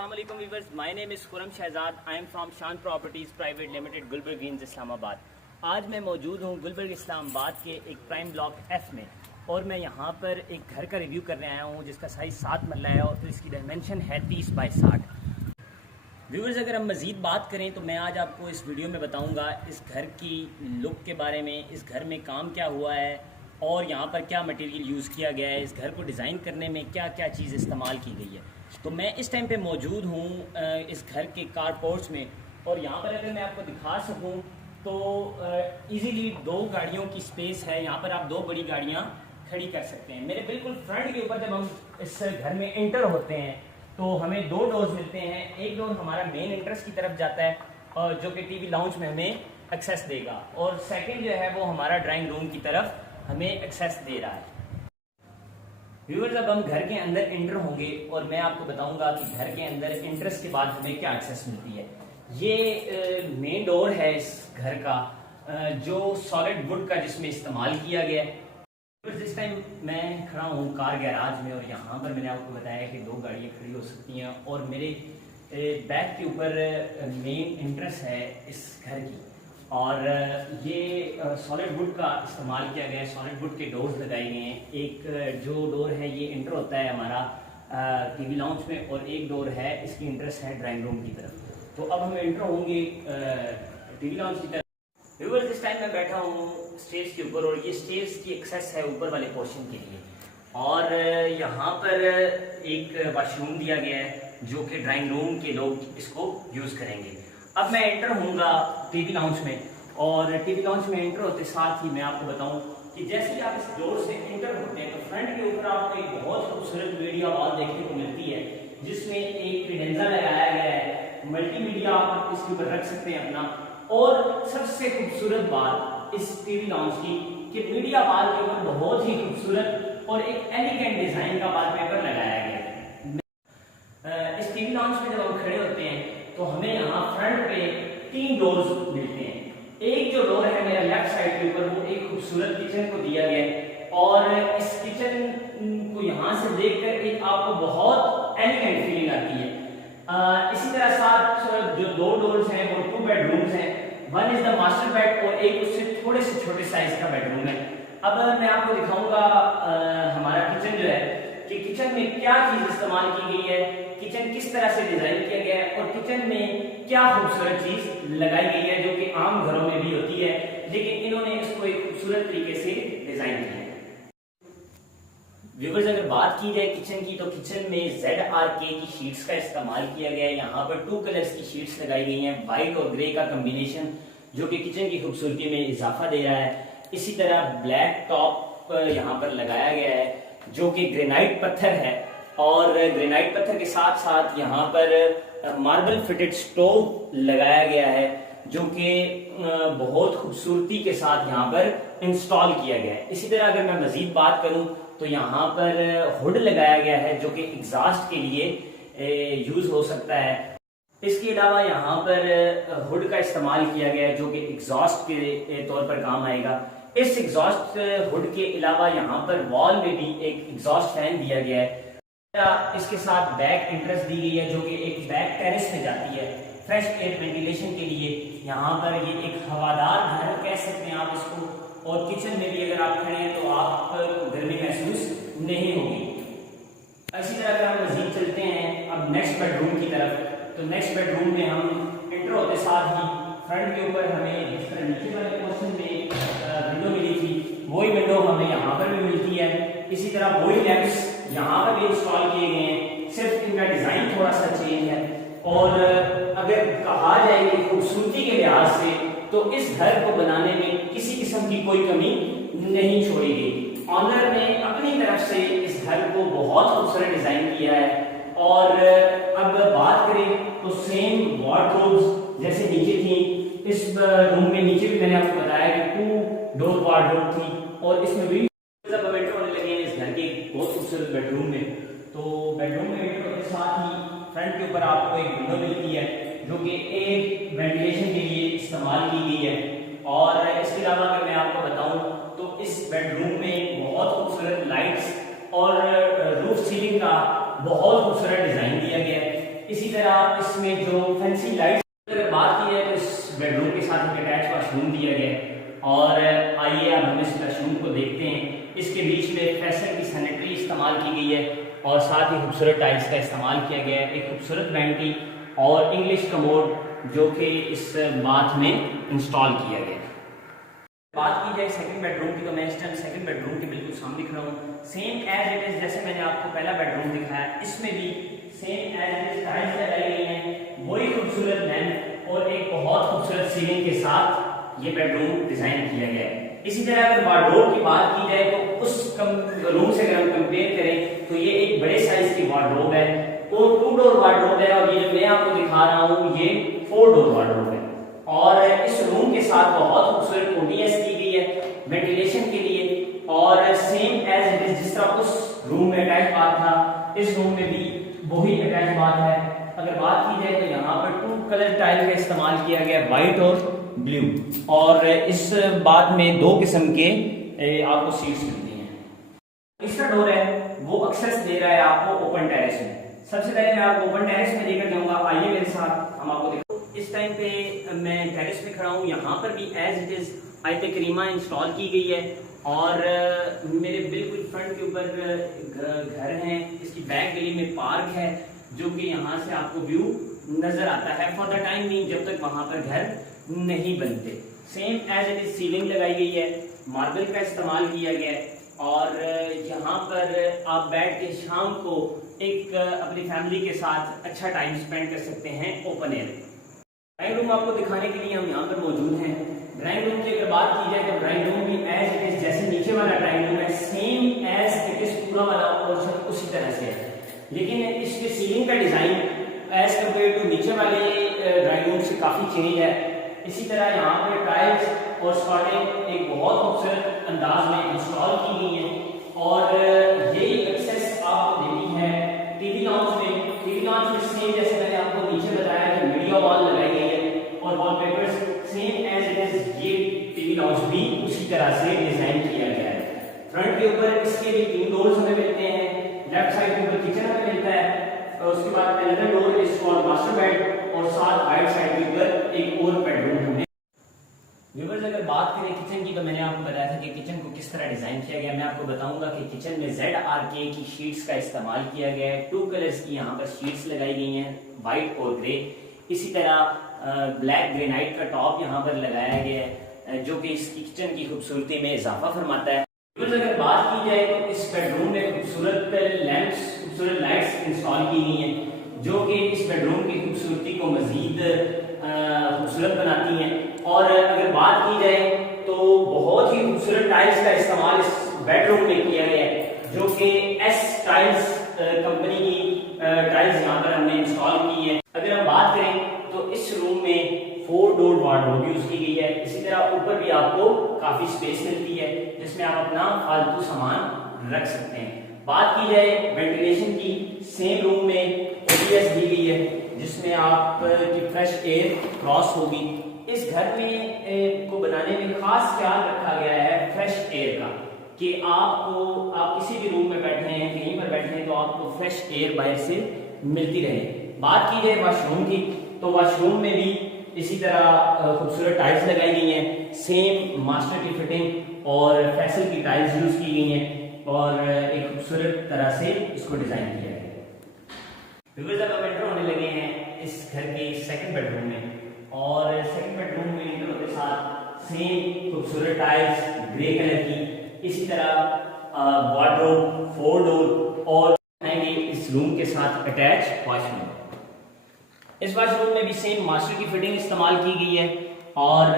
अस्सलाम वालेकुम viewers, my name is Khurram Shahzad. I am from Shan Properties Private Limited, Gulberg Greens, Islamabad. आज मैं मौजूद हूँ गुलबर्ग इस्लामाबाद के एक प्राइम ब्लॉक एफ में, और मैं यहाँ पर एक घर का रिव्यू करने आया हूँ जिसका साइज़ 7 मरला है और इसकी डायमेंशन है 30 बाई 60। व्यूअर्स, अगर हम मज़ीद बात करें तो मैं आज आपको इस वीडियो में बताऊँगा इस घर की लुक के बारे में, इस घर में काम क्या हुआ है और यहाँ पर क्या मटेरियल यूज़ किया गया है, इस घर को डिज़ाइन करने में क्या क्या चीज़ इस्तेमाल की गई है। तो मैं इस टाइम पे मौजूद हूँ इस घर के कारपोर्ट्स में, और यहाँ पर अगर मैं आपको दिखा सकूँ तो इजीली 2 गाड़ियों की स्पेस है। यहाँ पर आप 2 बड़ी गाड़ियाँ खड़ी कर सकते हैं। मेरे बिल्कुल फ्रंट के ऊपर जब हम इस घर में एंटर होते हैं तो हमें 2 डोर्स मिलते हैं। एक डोर हमारा मेन एंट्रेंस की तरफ जाता है और जो कि टीवी लाउंज में हमें एक्सेस देगा, और सेकंड जो है वो हमारा ड्राइंग रूम की तरफ हमें एक्सेस दे रहा है। व्यूअर्स, अब हम घर के अंदर एंटर होंगे और मैं आपको बताऊंगा कि घर के अंदर एंट्रेंस के बाद हमें क्या एक्सेस मिलती है। ये मेन डोर है इस घर का जो सॉलिड वुड का जिसमें इस्तेमाल किया गया है। जिस टाइम मैं खड़ा हूँ कार गैराज में, और यहाँ पर मैंने आपको बताया कि 2 गाड़ियाँ खड़ी हो सकती हैं, और मेरे बैक के ऊपर मेन एंट्रेंस है इस घर की, और ये सॉलिड वुड का इस्तेमाल किया गया है। सॉलिड वुड के डोर्स लगाए गए हैं। एक जो डोर है ये इंटर होता है हमारा टीवी लाउंज में, और एक डोर है इसकी इंट्रेंस है ड्राइंग रूम की तरफ। तो अब हम इंटर होंगे टीवी लाउंज की तरफ। व्यूअर्स, इस टाइम मैं बैठा हूँ स्टेज के ऊपर, और ये स्टेज की एक्सेस है ऊपर वाले पोर्शन के लिए, और यहाँ पर एक वॉशरूम दिया गया है जो कि ड्राइंग रूम के लोग इसको यूज करेंगे। अब मैं एंटर होऊंगा टीवी लाउंज में, और टीवी लाउंज में एंटर होते साथ ही मैं आपको बताऊं कि जैसे ही आप इस डोर से एंटर होते हैं तो फ्रंट के ऊपर आपको एक बहुत खूबसूरत मीडिया वॉल देखने को मिलती है जिसमें एक क्रेडेंसा लगाया गया है। मल्टीमीडिया आप इसके ऊपर रख सकते हैं अपना, और सबसे खूबसूरत बात इस टीवी लाउंज की कि मीडिया वॉल के ऊपर बहुत ही खूबसूरत और एक एलिगेंट डिजाइन का वॉलपेपर लगाया गया है। इस टीवी लाउंज में जब हम खड़े होते हैं तो हमें यहाँ फ्रंट पे 3 डोर्स मिलते हैं। एक जो डोर है मेरा लेफ्ट साइड के ऊपर, वो एक खूबसूरत किचन को दिया गया है, और इस किचन को यहाँ से देखकर एक आपको बहुत एलिगेंट फीलिंग आती है। इसी तरह साथ जो 2 डोर्स हैं वो 2 बेडरूम्स हैं। One is the master bed और एक उससे थोड़े से छोटे साइज का बेडरूम है। अब मैं आपको दिखाऊंगा हमारा किचन जो है कि किचन में क्या चीज इस्तेमाल की गई है, किचन किस तरह से डिजाइन किया गया है, और किचन में क्या खूबसूरत चीज लगाई गई है जो कि आम घरों में भी होती है, लेकिन इन्होंने इसको एक खूबसूरत तरीके से डिजाइन किया है। व्यूअर्स, अगर बात की जाए किचन की, तो किचन में ZRK की शीट्स का इस्तेमाल किया गया है। यहाँ पर 2 कलर्स की शीट्स लगाई गई हैं, व्हाइट और ग्रे का कॉम्बिनेशन, जो कि किचन की खूबसूरती में इजाफा दे रहा है। इसी तरह ब्लैक टॉप यहाँ पर लगाया गया है जो कि ग्रेनाइट पत्थर है, और ग्रेनाइट पत्थर के साथ साथ यहाँ पर मार्बल फिटेड स्टोव लगाया गया है जो कि बहुत खूबसूरती के साथ यहाँ पर इंस्टॉल किया गया है। इसी तरह अगर मैं मजीद बात करूं तो यहाँ पर हुड लगाया गया है जो कि एग्जॉस्ट के लिए यूज हो सकता है। इसके अलावा यहाँ पर हुड का इस्तेमाल किया गया है जो कि एग्जॉस्ट के तौर पर काम आएगा। इस एग्जॉस्ट हुड के अलावा यहाँ पर वॉल में भी एक एग्जॉस्ट फैन दिया गया है। इसके साथ बैक एंट्रेंस दी गई है जो कि एक बैक टेरेस में जाती है फ्रेश एयर वेंटिलेशन के लिए। यहाँ पर ये एक हवादार घर कह सकते हैं आप इसको, और किचन में भी अगर आप खड़े हैं तो आप गर्मी महसूस नहीं होगी। इसी तरह अगर हम मजीद चलते हैं अब नेक्स्ट बेडरूम की तरफ, तो नेक्स्ट बेडरूम में हम एंटर होते साथ ही फ्रंट के ऊपर हमें जिस तरह नीचे वाले पोर्शन में विंडो मिली थी वही विंडो हमें यहाँ पर भी मिलती है। इसी तरह वही लैंप्स यहाँ पर भी इंस्टॉल किए गए हैं, सिर्फ इनका डिजाइन थोड़ा सा चेंज है। और अगर कहा जाए कि खूबसूरती के लिहाज से तो इस घर को बनाने में किसी किस्म की कोई कमी नहीं छोड़ी गई। ऑनर ने अपनी तरफ से इस घर को बहुत खूबसूरत डिजाइन किया है। और अब बात करें तो सेम वार्डरोब्स जैसे नीचे थी, इस रूम में नीचे भी मैंने आपको बताया कि 2 डोर वार्डरोब थी, और इसमें भी बहुत खूबसूरत बेडरूम में। तो बेडरूम में एंटर होने के साथ ही फ्रंट के ऊपर आपको एक विंडो मिलती है जो कि एक वेंटिलेशन के लिए इस्तेमाल की गई है। और इसके अलावा अगर मैं आपको बताऊं तो इस बेडरूम में बहुत खूबसूरत लाइट्स और रूफ सीलिंग का बहुत खूबसूरत डिजाइन दिया गया है। इसी तरह इसमें जो फैंसी लाइट, अगर बात की जाए तो इस बेडरूम के साथ एक अटैच वाशरूम दिया गया है। और आइए अब हम इस वाशरूम को देखते हैं। इसके बीच में फैशन की सैनिटरी इस्तेमाल की गई है और साथ ही खूबसूरत टाइल्स का इस्तेमाल किया गया है। एक खूबसूरत वैनिटी और इंग्लिश कमोड जो कि इस बाथ में इंस्टॉल किया गया है। बात की जाए सेकंड बेडरूम की तो मैं इस टाइम सेकंड बेडरूम के बिल्कुल सामने खड़ा हूँ। सेम एज इट इज जैसे मैंने आपको पहला बेडरूम दिखाया, इसमें भी same as it is tiles लगाई गई हैं, वही खूबसूरत लैंप और एक बहुत खूबसूरत सीलिंग के साथ ये बेडरूम डिजाइन किया गया है। इसी तरह अगर वार्डरोब की बात की जाए तो उस रूम से अगर हम कंपेयर करें तो ये एक बड़े साइज की वार्डरोब है, वो 2 डोर वार्डरोब है और ये मैं आपको दिखा रहा हूँ ये 4 डोर वार्डरोब है। और इस रूम के साथ बहुत खूबसूरत ओटीएस की गई है वेंटिलेशन के लिए और सेम एज इट इज जिस तरह उस रूम में अटैच बाथ था, इस रूम में भी वही अटैच बाथ है। अगर बात की जाए तो यहाँ पर 2 कलर टाइल का इस्तेमाल किया गया, व्हाइट और ब्लू, और इस बाथ में 2 किस्म के आपको सीट्स मिलती हैं। तीसरा डोर है वो एक्सेस दे रहा है आपको ओपन टेरेस में। सबसे पहले मैं आपको ओपन टेरेस में लेकर जाऊंगा, आइए मेरे साथ, हम आपको देखो। इस टाइम पे मैं टेरेस पे खड़ा हूँ, यहाँ पर भी एज इट इज आयत करीमा इंस्टॉल की गई है और मेरे बिल्कुल फ्रंट के ऊपर घर है, इसकी बैक गली में पार्क है जो कि यहाँ से आपको व्यू नजर आता है फॉर द टाइम बीइंग, जब तक वहां पर घर नहीं बनते। Same as it is ceiling लगाई गई है, मार्बल का इस्तेमाल किया गया है और यहाँ पर आप बैठ के शाम को एक अपनी फैमिली के साथ अच्छा टाइम स्पेंड कर सकते हैं ओपन एयर। ड्राइंग रूम आपको दिखाने के लिए हम यहाँ पर मौजूद हैं। ड्राइंग रूम की अगर बात की जाए तो ड्राइंग रूम भी एज इट इज जैसे नीचे वाला ड्राइंग रूम है, सेम एज इट इज पूरा वाला पोर्शन उसी तरह से है, लेकिन इसके सीलिंग का डिजाइन एज कम्पेयर टू नीचे वाले ड्राइंग रूम से काफी चेंज है। इसी तरह यहाँ पे टाइल्स और स्कॉटिंग एक बहुत खूबसूरत अंदाज में इंस्टॉल की गई है और यही एक्सेस आपको देती है टीवी लाउंज में। टीवी लाउंज में सेम जैसे मैंने आपको नीचे बताया कि मीडिया वॉल लगाई गई है और wallpapers same as it is, ये टीवी लाउंज भी उसी तरह से डिजाइन किया गया है। फ्रंट के ऊपर इसके भी 3 डोर्स हमें मिलते हैं, लेफ्ट साइड के ऊपर किचन हमें मिलता है और उसके बाद another door is for master bed और साथ राइट साइड के ऊपर एक और बेडरूम हमें। व्यूअर्स अगर बात करें किचन की तो मैंने आपको बताया था कि किचन को किस तरह डिजाइन किया गया। मैं आपको बताऊंगा कि किचन में ZRK की शीट्स का इस्तेमाल किया गया है। 2 कलर्स की यहाँ पर शीट्स लगाई गई हैं, व्हाइट और ग्रे। इसी तरह ब्लैक ग्रेनाइट का टॉप यहाँ पर लगाया गया है जो कि इस किचन की खूबसूरती में इजाफा फरमाता है। अगर बात की जाए तो इस बेडरूम में खूबसूरत लैंप्स, खूबसूरत लाइट्स इंस्टॉल की गई हैं जो कि इस बेडरूम की खूबसूरती को मजीद खूबसूरत बनाती हैं। और अगर बात की जाए तो बहुत ही खूबसूरत टाइल्स का इस्तेमाल इस बेडरूम में किया गया है जो कि S टाइल्स कंपनी की टाइल्स यहाँ पर हमने इंस्टॉल की है। अगर हम बात करें तो इस रूम में 4 डोर वार्डरोब यूज की गई है। इसी तरह ऊपर भी आपको काफी स्पेस मिलती है जिसमें आप अपना फालतू सामान रख सकते हैं। बात की जाए वेंटिलेशन की, सेम रूम में ओटीएस दी गई है जिसमें आप की फ्रेश एयर क्रॉस होगी। इस घर में को बनाने में खास ख्याल रखा गया है फ्रेश एयर का कि आप किसी भी रूम में बैठे हैं, कहीं पर बैठे हैं तो आपको फ्रेश एयर बाहर से मिलती रहे। बात की जाए वाशरूम की तो वाशरूम में भी इसी तरह खूबसूरत टाइल्स लगाई गई हैं, सेम मास्टर की फिटिंग और फैसल की टाइल्स यूज की गई हैं और एक खूबसूरत तरह से इसको डिजाइन किया गया है। व्यूअर्स अब एंटर होने लगे हैं इस घर के सेकंड बेडरूम में और सेकंड बेडरूम में एंटर होते साथ सेम खूबसूरत टाइल्स ग्रे कलर की, इसी तरह वार्डरोब 4 डोर और इस रूम के साथ अटैच वॉशरूम। इस वॉशरूम में भी सेम मास्टर की फिटिंग इस्तेमाल की गई है और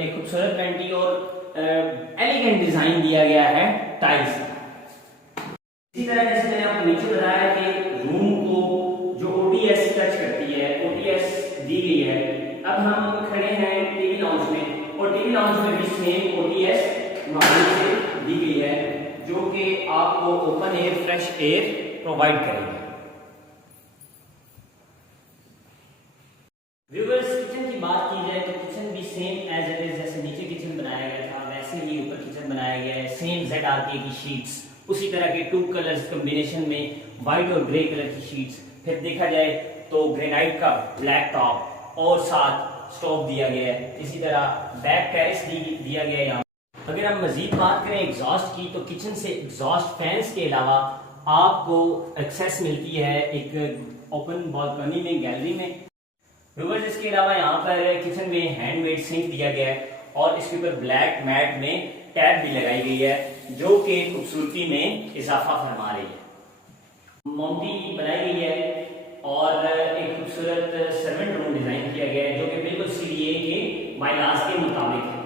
एक खूबसूरत वेंटी और एलिगेंट डिजाइन दिया गया है टाइल्स। इसी तरह जैसे मैंने आपको नीचे बताया कि रूम को जो ओटीएस टच करती है, ओटीएस दी गई है। अब हम खड़े हैं टीवी लाउंज में और टीवी लाउंज में भी सेम ओटीएस मार्बल से दी गई है जो कि आपको open air fresh air provide करेगी। व्यूअर्स किचन की बात की जाए तो किचन भी सेम एज इट इज, जैसे नीचे किचन बनाया गया था वैसे ही ऊपर किचन बनाया गया है। सेम ZRK की शीट्स, उसी तरह के 2 कलर्स कॉम्बिनेशन में व्हाइट और ग्रे कलर की शीट्स। फिर देखा जाए तो ग्रेनाइट का ब्लैक टॉप और साथ स्टॉप दिया गया है। इसी तरह बैक टेरेस दिया गया है यहाँ। अगर हम मजीद बात करें एग्जॉस्ट की, तो किचन से एग्जॉस्ट फैंस के अलावा आपको एक्सेस मिलती है एक ओपन बालकनी में, गैलरी में। व्यूअर्स, इसके अलावा यहाँ पर किचन में हैंडमेड सिंक दिया गया है और इसके ऊपर ब्लैक मैट में टैब भी लगाई गई है जो कि खूबसूरती में इजाफा फरमा रही है। मोमटी बनाई गई है और एक खूबसूरत सर्वेंट रूम डिजाइन किया गया है जो कि बिल्कुल सीडीए के बायलाज के मुताबिक है।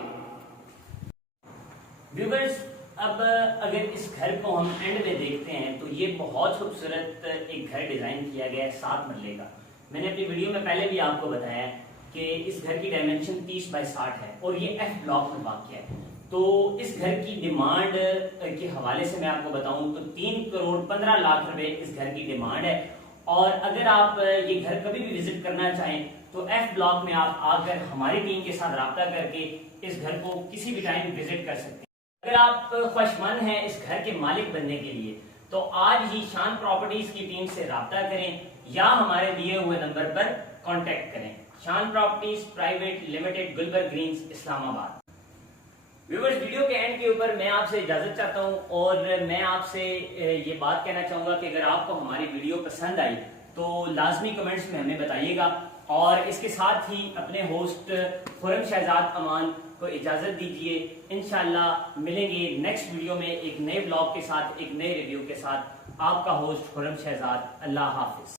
व्यूअर्स, अब अगर इस घर को हम एंड में देखते हैं तो ये बहुत खूबसूरत एक घर डिजाइन किया गया है 7 मरले का। मैंने अपनी वीडियो में पहले भी आपको बताया कि इस घर की डायमेंशन 30 बाय 60 है और ये एफ ब्लॉक में वाक़ है। तो इस घर की डिमांड के हवाले से मैं आपको बताऊं तो 3 करोड़ 15 लाख रुपए इस घर की डिमांड है। और अगर आप ये घर कभी भी विजिट करना चाहें तो एफ ब्लॉक में आप आकर हमारी टीम के साथ रब्ता करके इस घर को किसी भी टाइम विजिट कर सकते हैं। अगर आप ख्वाहिशमंद हैं इस घर के मालिक बनने के लिए तो आज ही शान प्रॉपर्टीज की टीम से रब्ता करें या हमारे दिए हुए नंबर पर कांटेक्ट करें। Shan Properties Private Limited, Gulberg Greens, Islamabad. Viewers, video के एंड के ऊपर मैं आपसे इजाजत चाहता हूं और मैं आपसे ये बात कहना चाहूंगा कि अगर आपको हमारी वीडियो पसंद आई तो लाजमी कमेंट्स में हमें बताइएगा और इसके साथ ही अपने होस्ट खुरम शहजाद अमान को इजाजत दीजिए। इंशाल्लाह मिलेंगे नेक्स्ट वीडियो में एक नए ब्लॉग के साथ, एक नए रिव्यू के साथ। आपका होस्ट खुरम शहजाद। अल्लाह हाफिज।